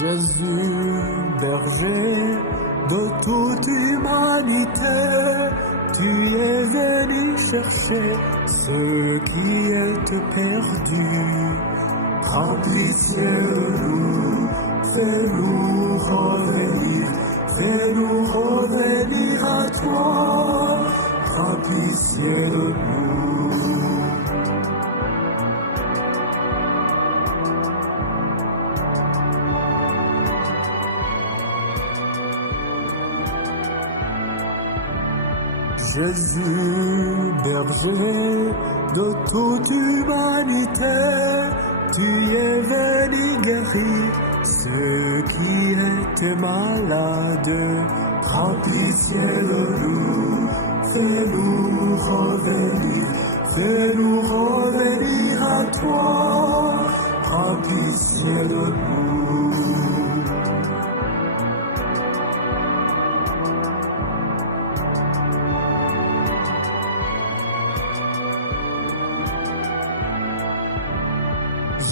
Jésus, berger de toute humanité, tu es venu chercher ceux qui étaient perdus. Remplissez-nous, fais-nous revenir à toi. Remplissez-nous. Jésus, berger de toute humanité, tu es venu guérir ceux qui étaient malades. Remplissez-nous, fais-nous revenir à toi. Remplissez-nous.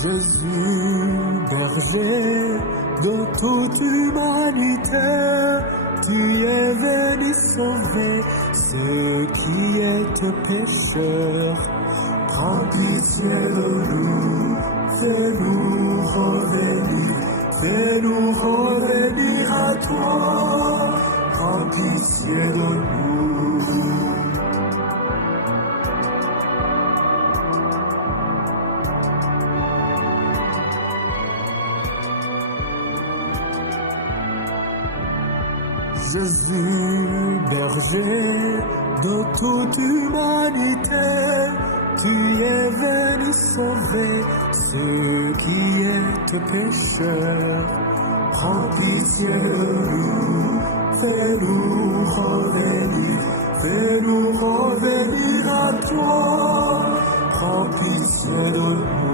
Jésus, berger de toute humanité, tu es venu sauver ceux qui étaient pécheurs. Remplissez-nous, fais-nous revenir à toi. Remplissez-nous. Jésus, berger de toute humanité, tu es venu sauver ceux qui étaient pécheurs. Remplissez-nous, fais-nous revenir à toi. Remplissez-nous.